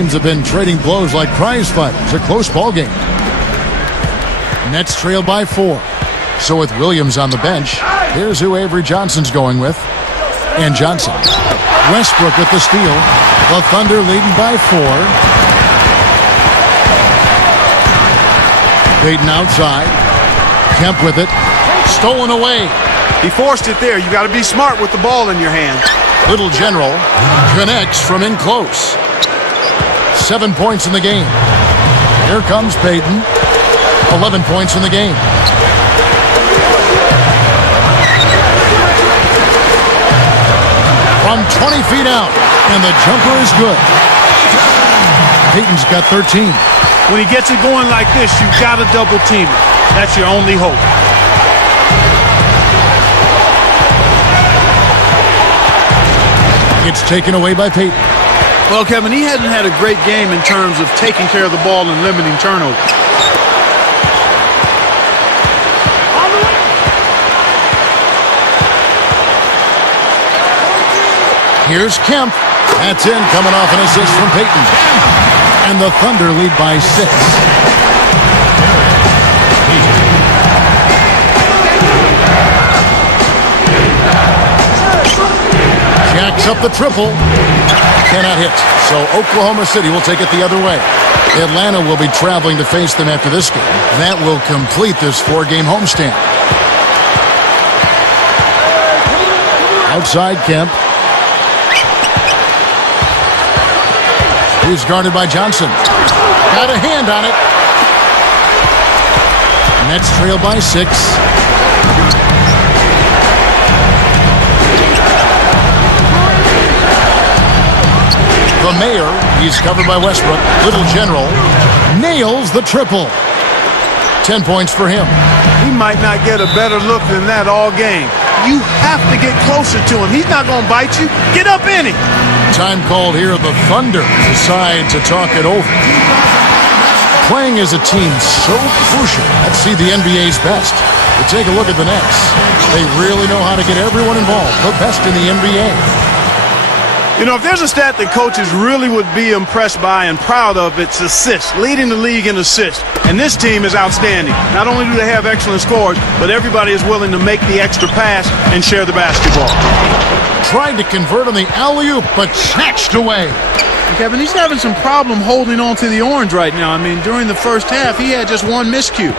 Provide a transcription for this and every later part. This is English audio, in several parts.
Teams have been trading blows like prize fighters. A close ball game. Nets trail by 4. So with Williams on the bench, here's who Avery Johnson's going with. And Johnson. Westbrook with the steal. The Thunder leading by 4. Payton outside. Kemp with it. Stolen away. He forced it there. You got to be smart with the ball in your hand. Little General connects from in close. 7 points in the game. Here comes Payton. 11 points in the game. From 20 feet out, and the jumper is good. Payton's got 13. When he gets it going like this, you've got to double team it. That's your only hope. It's taken away by Payton. Well, Kevin, he hasn't had a great game in terms of taking care of the ball and limiting turnovers. Here's Kemp. That's in, coming off an assist from Payton. And the Thunder lead by 6. Jacks up the triple. Cannot hit. So Oklahoma City will take it the other way. Atlanta will be traveling to face them after this game. That will complete this 4-game homestand. Outside Kemp. He's guarded by Johnson. Got a hand on it. Nets trail by 6. The Mayor, he's covered by Westbrook. Little General nails the triple. 10 points for him. He might not get a better look than that all game. You have to get closer to him. He's not going to bite you. Get up in it. Time called here. The Thunder decide to talk it over. Playing as a team so crucial. Let's see the NBA's best. But take a look at the Nets. They really know how to get everyone involved. The best in the NBA. You know, if there's a stat that coaches really would be impressed by and proud of, it's assists, leading the league in assists. And this team is outstanding. Not only do they have excellent scores, but everybody is willing to make the extra pass and share the basketball. Tried to convert on the alley-oop, but snatched away. Kevin, he's having some problem holding on to the orange right now. I mean, during the first half, he had just one miscue.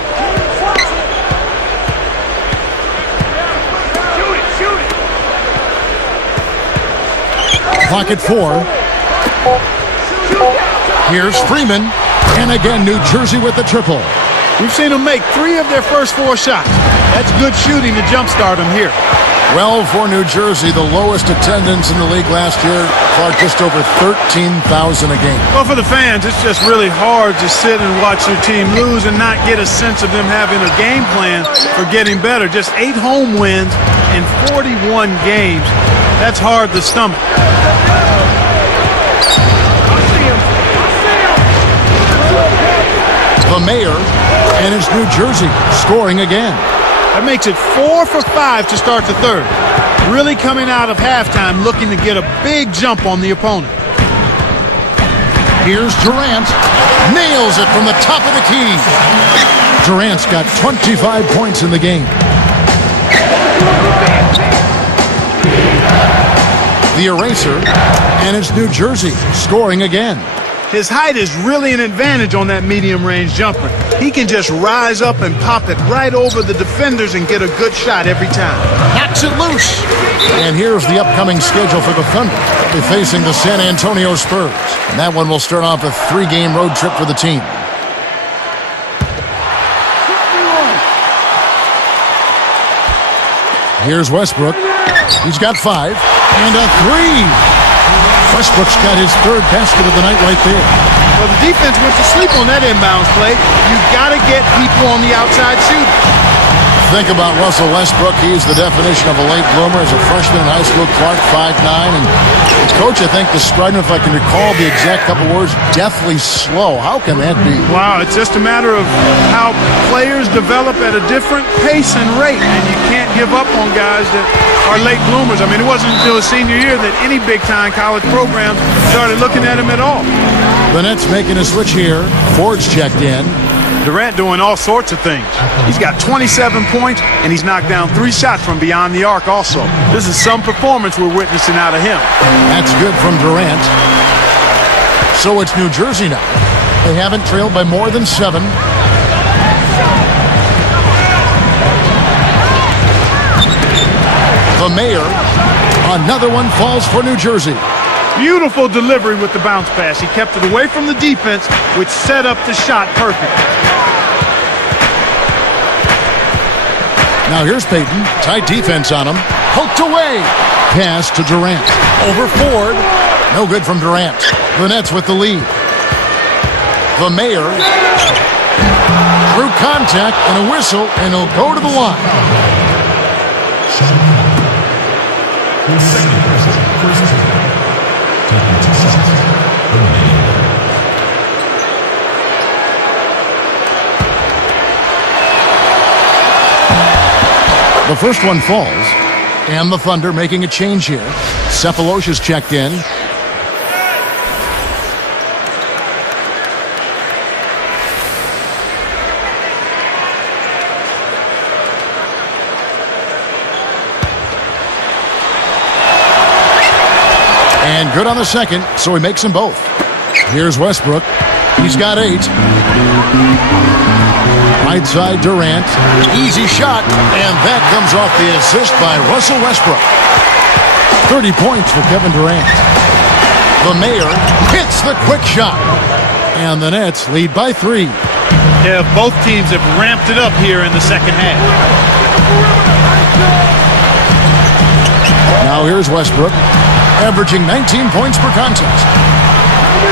Clock at 4. Here's Freeman. And again, New Jersey with the triple. We've seen them make 3 of their first 4 shots. That's good shooting to jumpstart them here. Well, for New Jersey, the lowest attendance in the league last year, Clark, just over 13,000 a game. Well, for the fans, it's just really hard to sit and watch your team lose and not get a sense of them having a game plan for getting better. Just 8 home wins in 41 games. That's hard to stomach. The Mayor and it's New Jersey scoring again. That makes it 4 for 5 to start the third. Really coming out of halftime looking to get a big jump on the opponent. Here's Durant. Nails it from the top of the key. Durant's got 25 points in the game. The eraser, and it's New Jersey scoring again. His height is really an advantage on that medium-range jumper. He can just rise up and pop it right over the defenders and get a good shot every time. Knocks it loose. And here's the upcoming schedule for the Thunder. They're facing the San Antonio Spurs. And that one will start off a 3-game road trip for the team. Here's Westbrook. He's got 5. And a 3. Westbrook's got his 3rd basket of the night right there. Well, the defense went to sleep on that inbounds play. You've got to get people on the outside shooting. Think about Russell Westbrook. He's the definition of a late bloomer. As a freshman in high school, Clark 5'9". And the coach, I think, described him, if I can recall the exact couple words, deathly slow. How can that be? Wow, it's just a matter of how players develop at a different pace and rate. And you can't give up on guys that are late bloomers. I mean, it wasn't until his senior year that any big-time college programs started looking at him at all. The Nets making a switch here. Ford's checked in. Durant doing all sorts of things. He's got 27 points, and he's knocked down 3 shots from beyond the arc also. This is some performance we're witnessing out of him. That's good from Durant. So it's New Jersey now. They haven't trailed by more than 7. The Mayor. Another one falls for New Jersey. Beautiful delivery with the bounce pass. He kept it away from the defense, which set up the shot perfectly. Now here's Payton. Tight defense on him. Poked away. Pass to Durant. Over Ford. No good from Durant. The Nets with the lead. The Mayor. Through contact and a whistle, and he'll go to the line. Second person, first team. Taking 2 shots. The first one falls, and the Thunder making a change here. Cephalosha's checked in. And good on the second, so he makes them both. Here's Westbrook. He's got 8. Right side Durant. Easy shot, and that comes off the assist by Russell Westbrook. 30 points for Kevin Durant. The Mayor hits the quick shot. And the Nets lead by 3. Yeah, both teams have ramped it up here in the second half. Now here's Westbrook, averaging 19 points per contest.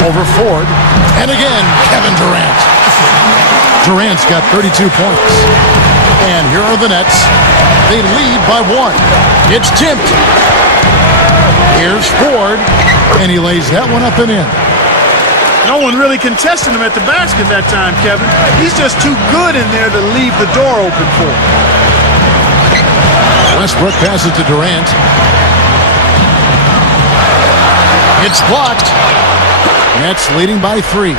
Over Ford, and again, Kevin Durant. Durant's got 32 points. And here are the Nets. They lead by 1. It's tipped. Here's Ford, and he lays that one up and in. No one really contested him at the basket that time, Kevin. He's just too good in there to leave the door open for him. Westbrook passes to Durant. It's blocked. Nets leading by 3.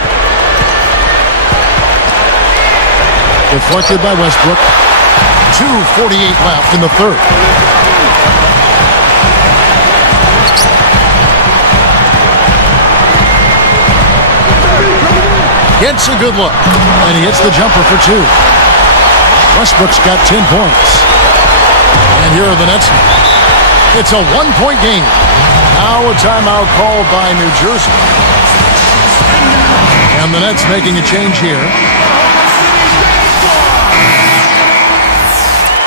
Deflected by Westbrook. 2:48 left in the third. Gets a good look, and he hits the jumper for 2. Westbrook's got 10 points. And here are the Nets. It's a 1-point game. Now a timeout called by New Jersey. And the Nets making a change here.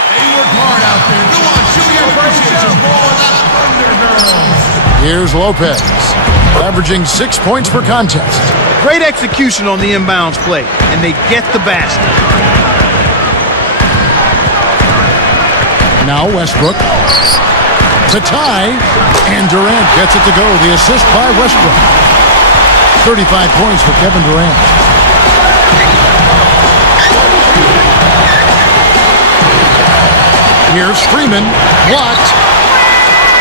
They work hard out there. Go on, show your appreciation for the Thunder Girls. Here's Lopez, averaging 6 points per contest. Great execution on the inbounds play, and they get the basket. Now Westbrook to tie, and Durant gets it to go. The assist by Westbrook. 35 points for Kevin Durant. Here's Freeman, blocked.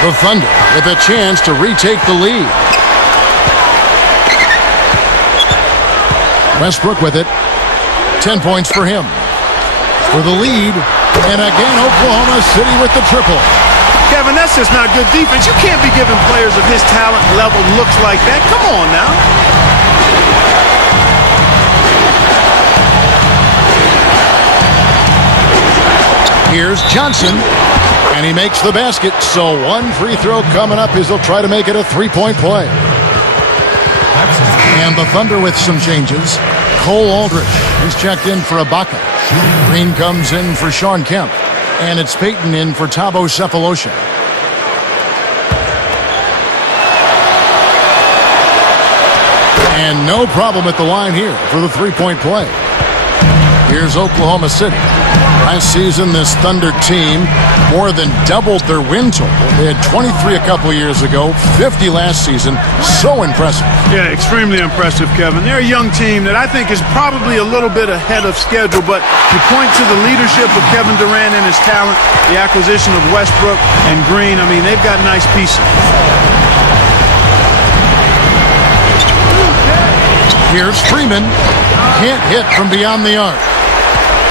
The Thunder with a chance to retake the lead. Westbrook with it. 10 points for him. For the lead, and again Oklahoma City with the triple. Kevin, that's just not good defense. You can't be giving players of his talent level looks like that. Come on now. Here's Johnson, and he makes the basket. So one free throw coming up as he'll try to make it a 3-point play. And the Thunder with some changes. Cole Aldrich is checked in for Ibaka. Green comes in for Sean Kemp. And it's Payton in for Thabo Cephalosha. And no problem at the line here for the 3-point play. Here's Oklahoma City. Last season, this Thunder team more than doubled their win total. They had 23 a couple years ago, 50 last season. So impressive. Yeah, extremely impressive, Kevin. They're a young team that I think is probably a little bit ahead of schedule, but you point to the leadership of Kevin Durant and his talent, the acquisition of Westbrook and Green. I mean, they've got nice pieces. Here's Freeman. Can't hit from beyond the arc.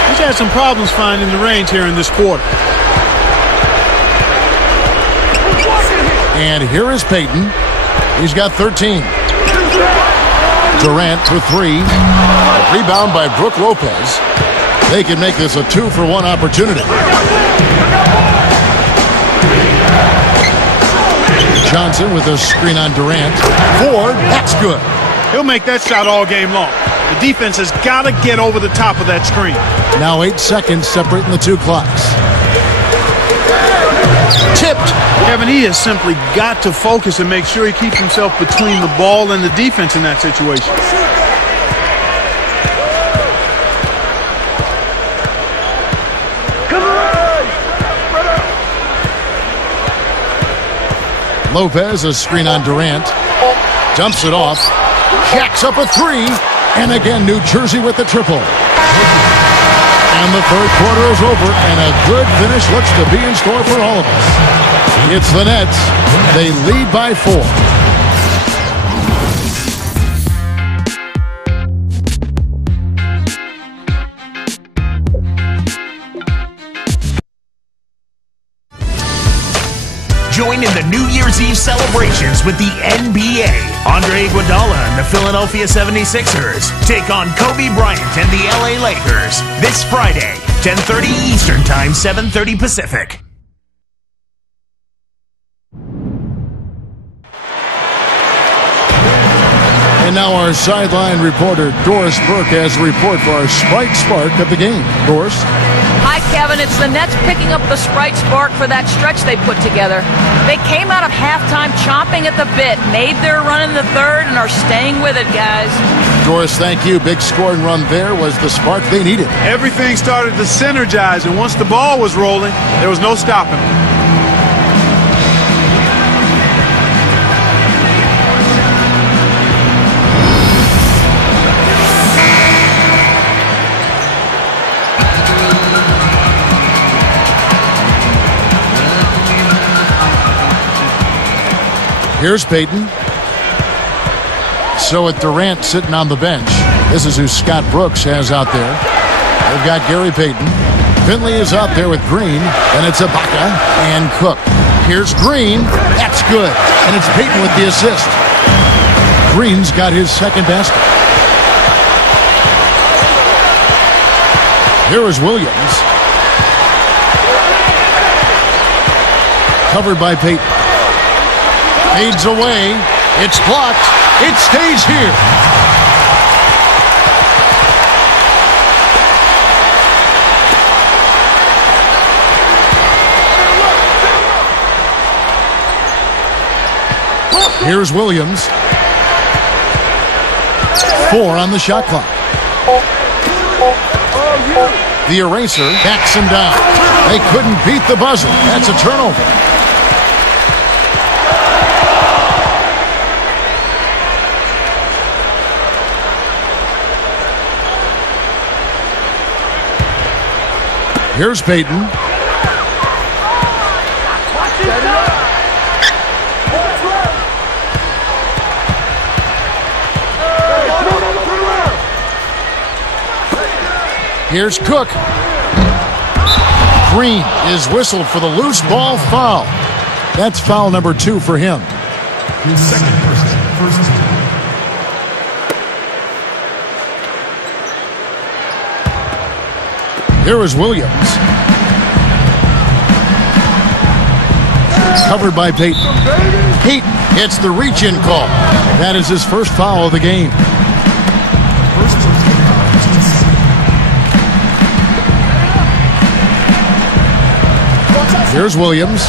He's had some problems finding the range here in this quarter. And here is Payton. He's got 13. Durant for three. A rebound by Brook Lopez. They can make this a 2-for-1 opportunity. Johnson with a screen on Durant. Ford, that's good. He'll make that shot all game long. The defense has got to get over the top of that screen. Now 8 seconds separating the two clocks. Tipped. Kevin, he has simply got to focus and make sure he keeps himself between the ball and the defense in that situation. Lopez, a screen on Durant. Dumps it off. Jacks up a three. And again, New Jersey with the triple. And the third quarter is over, and a good finish looks to be in store for all of us. It's the Nets. They lead by 4. Join in the New Year's Eve celebrations with the NBA. Andre Iguodala and the Philadelphia 76ers take on Kobe Bryant and the LA Lakers this Friday, 10:30 Eastern Time, 7:30 Pacific. And now our sideline reporter, Doris Burke, has a report for our Sprite Spark of the game. Doris? Hi, Kevin. It's the Nets picking up the Sprite Spark for that stretch they put together. They came out of halftime chomping at the bit, made their run in the third, and are staying with it, guys. Doris, thank you. Big scoring run there was the spark they needed. Everything started to synergize, and once the ball was rolling, there was no stopping them. Here's Payton. So with Durant sitting on the bench, this is who Scott Brooks has out there. They've got Gary Payton. Finley is out there with Green. And it's Ibaka and Cook. Here's Green. That's good. And it's Payton with the assist. Green's got his second basket. Here is Williams. Covered by Payton. Fades away. It's blocked. It stays here. Here's Williams. 4 on the shot clock. The eraser backs him down. They couldn't beat the buzzer. That's a turnover. Here's Payton. Here's Cook. Green is whistled for the loose ball foul. That's foul number 2 for him. His second first team. Here is Williams. Covered by Payton. Payton hits the reach-in call. That is his first foul of the game. Here's Williams.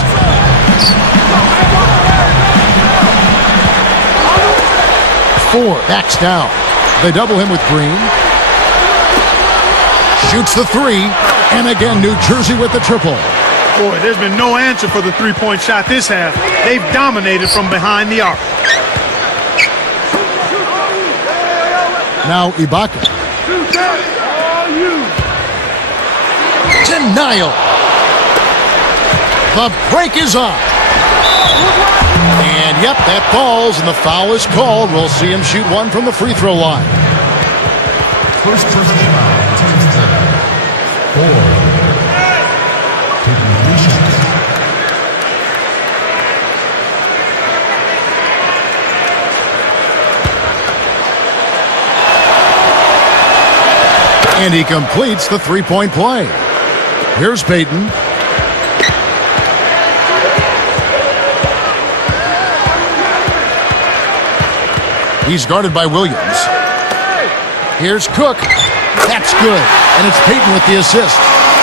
Ford backs down. They double him with Green. Shoots the 3, and again, New Jersey with the triple. Boy, there's been no answer for the three-point shot this half. They've dominated from behind the arc. Now Ibaka. Denial. The break is on. And, yep, that falls, and the foul is called. We'll see him shoot one from the free throw line. First personal foul, team's 4. Taking 3 shots. And he completes the three-point play. Here's Payton. He's guarded by Williams. Here's Cook. That's good. And it's Payton with the assist.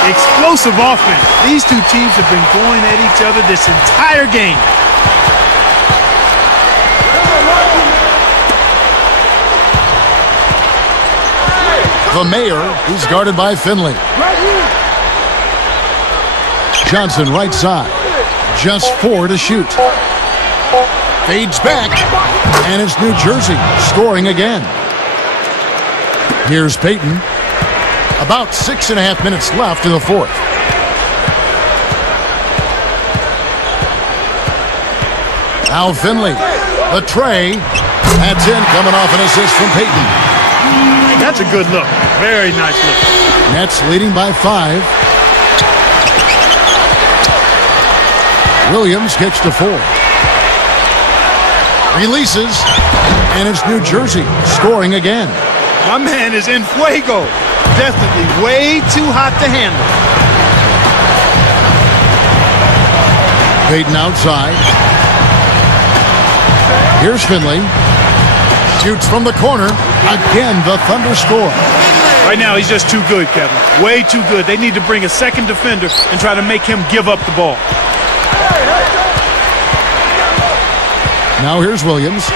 Explosive offense. These two teams have been going at each other this entire game. The Mayor, who's guarded by Finley. Johnson right side. Just 4 to shoot. Fades back. And it's New Jersey scoring again. Here's Payton. About 6.5 minutes left in the fourth. Now Finley. The tray. That's in, coming off an assist from Payton. That's a good look. Very nice look. Nets leading by 5. Williams kicks to 4. Releases. And it's New Jersey scoring again. My man is in fuego. Definitely way too hot to handle. Payton outside. Here's Finley. Shoots from the corner. Again, the Thunder score. Right now, he's just too good, Kevin. Way too good. They need to bring a second defender and try to make him give up the ball. Now here's Williams.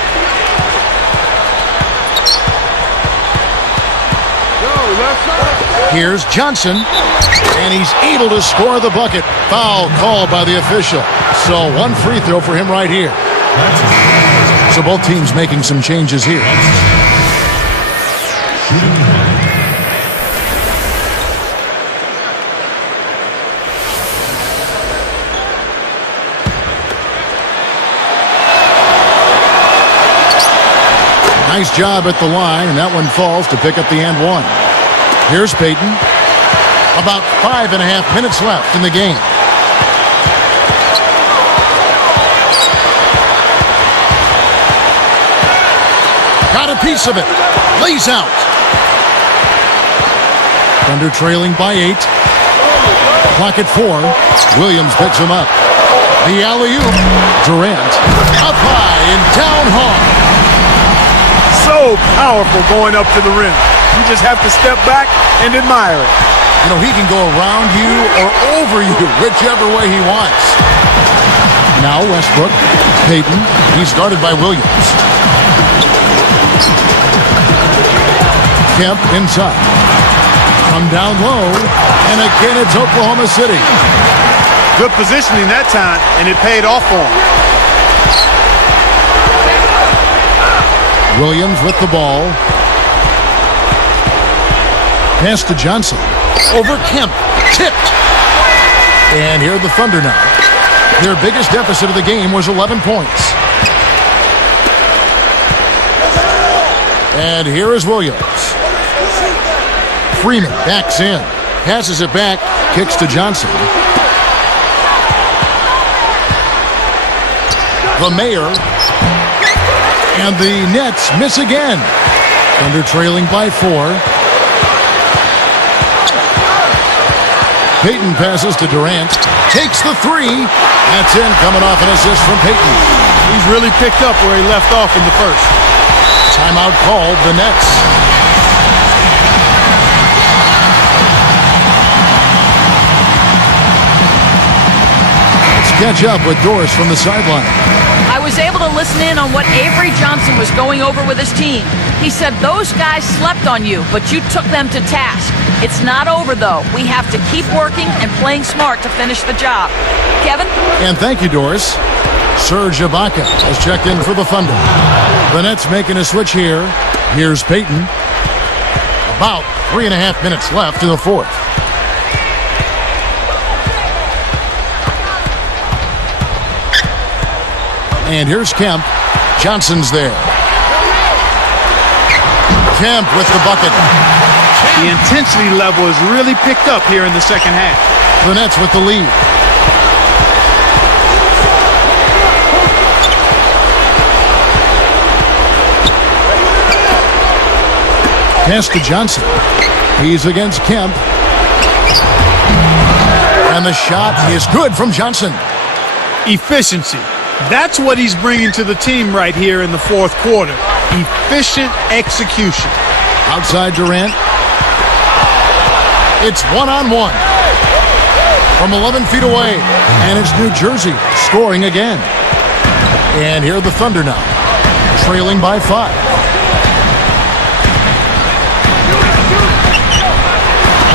Here's Johnson. And he's able to score the bucket. Foul called by the official. So one free throw for him right here. So both teams making some changes here. Nice job at the line, and that one falls to pick up the and one. Here's Payton. About 5.5 minutes left in the game. Got a piece of it. Lays out. Thunder trailing by 8. Clock at 4. Williams picks him up. The alley-oop. Durant. Up high and down hard. So powerful going up to the rim. You just have to step back and admire it. You know, he can go around you or over you, whichever way he wants. Now Westbrook. Payton. He's guarded by Williams. Kemp inside. Come down low. And again, it's Oklahoma City. Good positioning that time, and it paid off for him. Williams with the ball. Pass to Johnson. Over Kemp. Tipped. And here are the Thunder now. Their biggest deficit of the game was 11 points. And here is Williams. Freeman backs in. Passes it back. Kicks to Johnson. The Mayor. And the Nets miss again. Thunder trailing by 4. Payton passes to Durant. Takes the 3. That's in, coming off an assist from Payton. He's really picked up where he left off in the first. Timeout called, the Nets. Let's catch up with Doris from the sideline. I was able to listen in on what Avery Johnson was going over with his team. He said those guys slept on you, but you took them to task. It's not over, though. We have to keep working and playing smart to finish the job. Kevin? And thank you, Doris. Serge Ibaka has checked in for the Thunder. The Nets making a switch here. Here's Payton. About 3.5 minutes left in the fourth. And here's Kemp. Johnson's there. Kemp with the bucket. The intensity level has really picked up here in the second half. The Nets with the lead. Pass to Johnson. He's against Kemp. And the shot is good from Johnson. Efficiency. That's what he's bringing to the team right here in the fourth quarter. Efficient execution. Outside Durant. It's one-on-one. From 11 feet away. And it's New Jersey scoring again. And here are the Thunder now. Trailing by 5.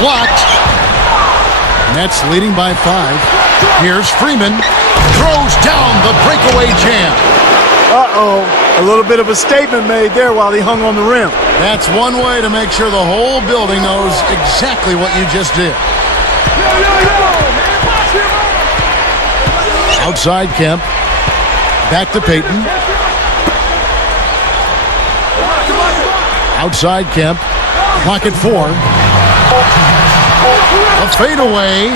Blocked. Nets leading by 5. Here's Freeman. Throws down the breakaway jam. Uh-oh. A little bit of a statement made there while he hung on the rim. That's one way to make sure the whole building knows exactly what you just did. Outside Kemp. Back to Payton. Outside Kemp. Clock at 4. A fadeaway.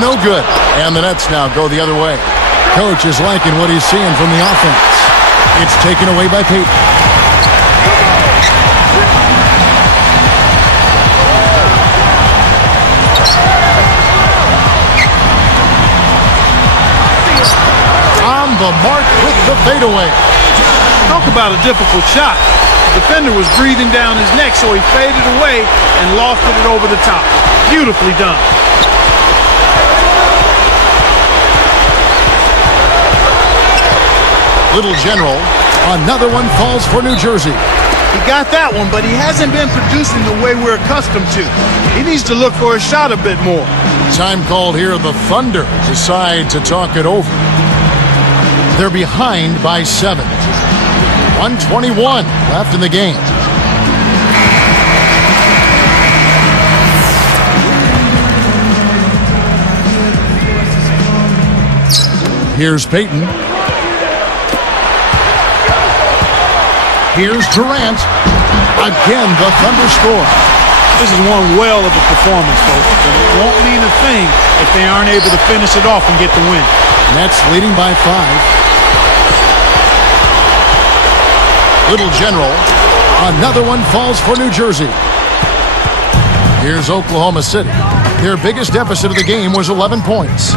No good. And the Nets now go the other way. Coach is liking what he's seeing from the offense. It's taken away by Payton. On the mark with the fadeaway. Talk about a difficult shot. The defender was breathing down his neck, so he faded away and lofted it over the top. Beautifully done. Little General. Another one falls for New Jersey. He got that one, but he hasn't been producing the way we're accustomed to. He needs to look for a shot a bit more. Time called here. The Thunder decide to talk it over. They're behind by 7. 1:21 left in the game. Here's Payton. Here's Durant. Again, the Thunder score. This is one whale of a performance, folks, but it won't mean a thing if they aren't able to finish it off and get the win. Nets leading by 5. Little General. Another one falls for New Jersey. Here's Oklahoma City. Their biggest deficit of the game was 11 points.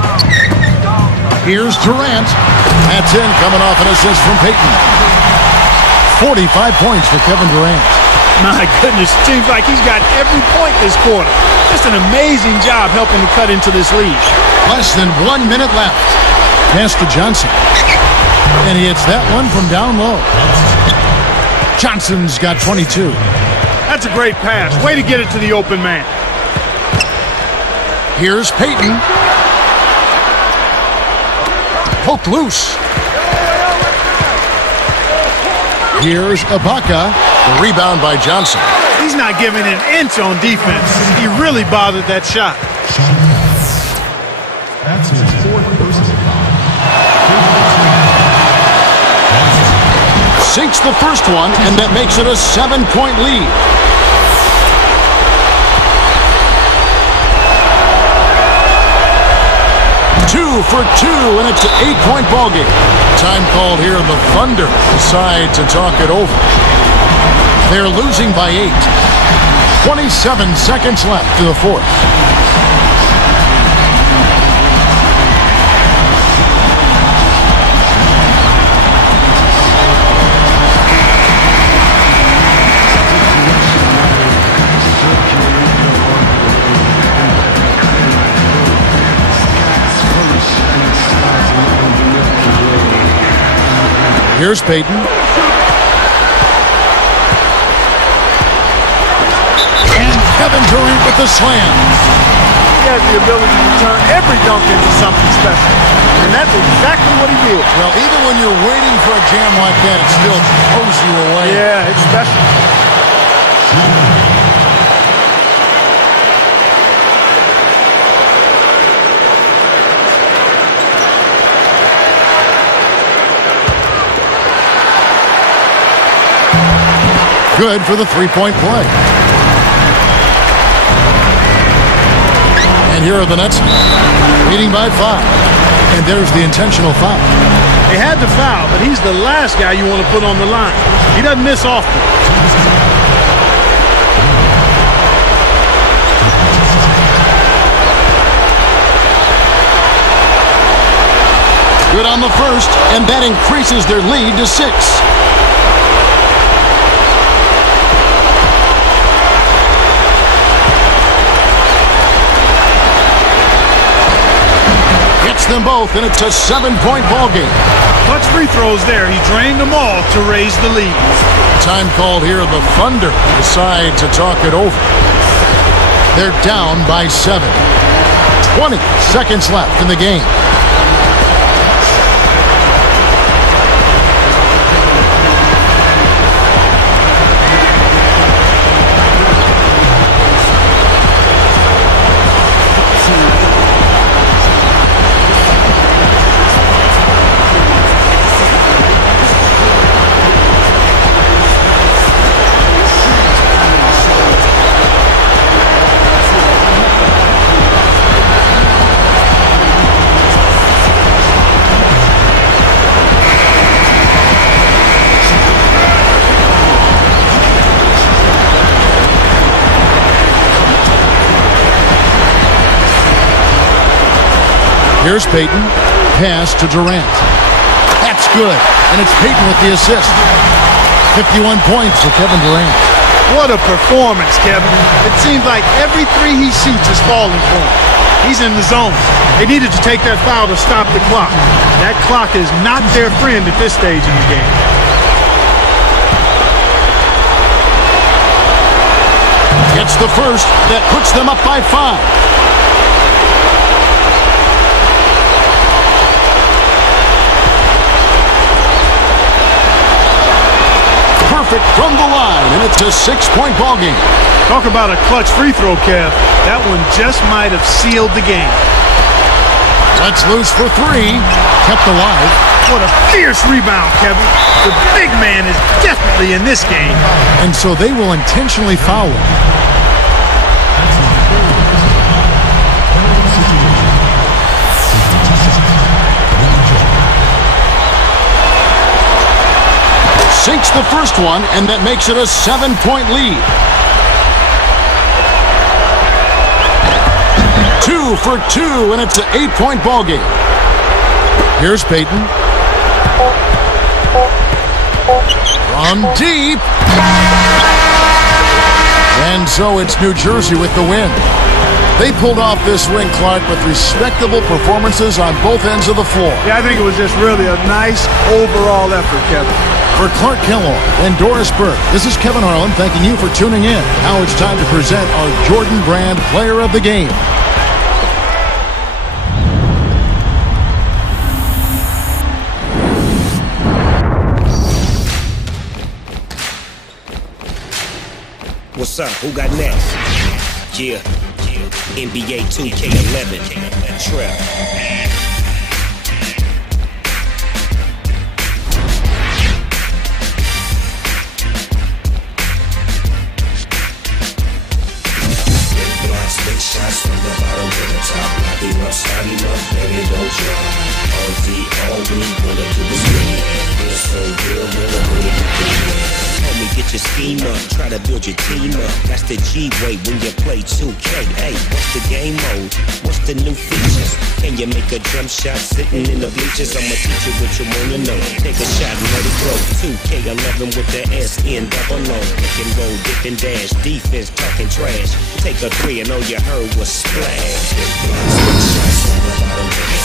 Here's Durant. That's in, coming off an assist from Payton. 45 points for Kevin Durant. My goodness, seems like he's got every point this quarter. Just an amazing job helping to cut into this lead. Less than 1 minute left. Pass to Johnson. And he hits that one from down low. Johnson's got 22. That's a great pass. Way to get it to the open man. Here's Payton. Poked loose. Here's Ibaka. The rebound by Johnson. He's not giving an inch on defense. He really bothered that shot. That's his 4th personal foul. Sinks the first one, and that makes it a 7-point lead. Two for 2, and it's an 8-point ballgame. Time called here. The Thunder decide to talk it over. They're losing by 8. 27 seconds left to the fourth. Here's Payton. And Kevin Durant with the slam. He has the ability to turn every dunk into something special. And that's exactly what he did. Well, even when you're waiting for a jam like that, it still pulls you away. Yeah, it's special. Good for the three-point play. And here are the Nets, leading by 5. And there's the intentional foul. They had to foul, but he's the last guy you want to put on the line. He doesn't miss often. Good on the first, and that increases their lead to 6. Gets them both, and it's a 7-point ball game. Clutch free throws there. He drained them all to raise the lead. Time called here. The Thunder decide to talk it over. They're down by 7. 20 seconds left in the game. Here's Payton. Pass to Durant. That's good. And it's Payton with the assist. 51 points for Kevin Durant. What a performance, Kevin. It seems like every three he shoots is falling for him. He's in the zone. They needed to take that foul to stop the clock. That clock is not their friend at this stage in the game. Gets the first. That puts them up by 5. Perfect from the line, and it's a 6-point ball game. Talk about a clutch free throw, Kev. That one just might have sealed the game. Let's loose for 3. Kept alive. What a fierce rebound, Kevin. The big man is definitely in this game. And so they will intentionally foul him. Sinks the first one, and that makes it a 7-point lead. 2 for 2, and it's an 8-point ball game. Here's Payton. From deep. And so it's New Jersey with the win. They pulled off this win, Clark, with respectable performances on both ends of the floor. Yeah, I think it was just really a nice overall effort, Kevin. For Clark Kellogg and Doris Burke, this is Kevin Harlan thanking you for tuning in. Now it's time to present our Jordan Brand Player of the Game. What's up? Who got next? Yeah. NBA 2K11. Trap. Shots from the bottom to the top. Lock it up, start him up, baby, don't drop. All day, all week, wanna do is win. Feel so real, wanna put it in. Homie, get your scheme up, try to build your team up. That's the G-way when you play 2K. Hey, what's the game mode? What's the new features? Can you make a jump shot sitting in the bleachers? I'ma teach you what you wanna know. Take a shot and let it go. 2K11 with the SN double O. Pick and roll, dip and dash. Defense talking trash. Take a 3 and all you heard was splash. Shots from the bottom.